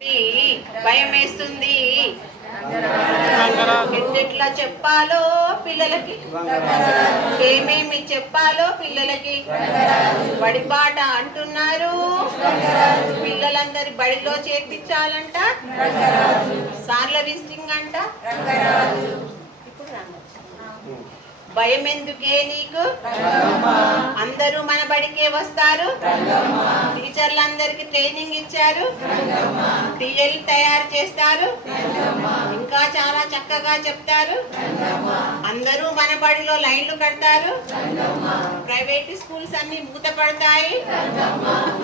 భయం వేస్తుంది. ఎట్లా చెప్పాలో పిల్లలకి, ఏమేమి చెప్పాలో పిల్లలకి. బడిబాట అంటున్నారు, పిల్లలందరి బడిలో చేర్పించాలంట. సార్ల విజిటింగ్ అంట. భయం ఎందుకే నీకు? అందరూ మన బడికే వస్తారు. టీచర్లందరికి ట్రైనింగ్ ఇచ్చారు, టీఎల్ తయారు చేస్తారు, ఇంకా చాలా చక్కగా చెప్తారు. అందరూ మన బడిలో లైన్లు కడతారు. ప్రైవేట్ స్కూల్స్ అన్ని మూతపడతాయి.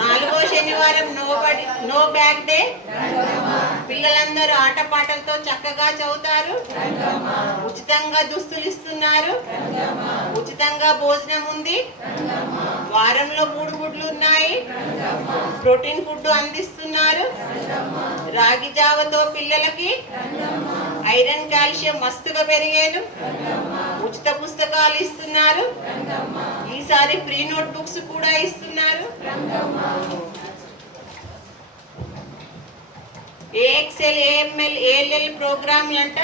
4వ శనివారం నో బ్యాగ్ డే. పిల్లలందరూ ఆటపాటలతో చక్కగా చదువుతారు. ఉచితంగా దుస్తులు ఇస్తున్నారు, ఉచితంగా భోజనం ఉంది. వారంలో 3 గుడ్లు ఉన్నాయి. ప్రోటీన్ ఫుడ్ అందిస్తున్నారు. రాగి జావతో పిల్లలకి ఐరన్ కాల్షియం మస్తుగా పెరిగాను. ఉచిత పుస్తకాలు ఇస్తున్నారు. ఈసారి ఫ్రీ నోట్ బుక్స్ కూడా ఇస్తున్నారు. ఏఎక్సెల్, ఏఎంఎల్, ఏఎల్ఎల్ ప్రోగ్రాంలు అంట.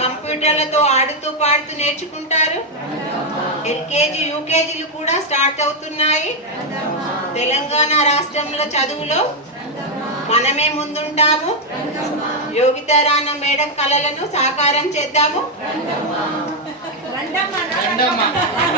కంప్యూటర్లతో ఆడుతూ పాడుతూ నేర్చుకుంటారు. ఎల్కేజీ, యూకేజీలు కూడా స్టార్ట్ అవుతున్నాయి. తెలంగాణ రాష్ట్రంలో చదువులో మనమే ముందుంటాము. యోగితారాణ మేడం కలలను సాకారం చేద్దాము.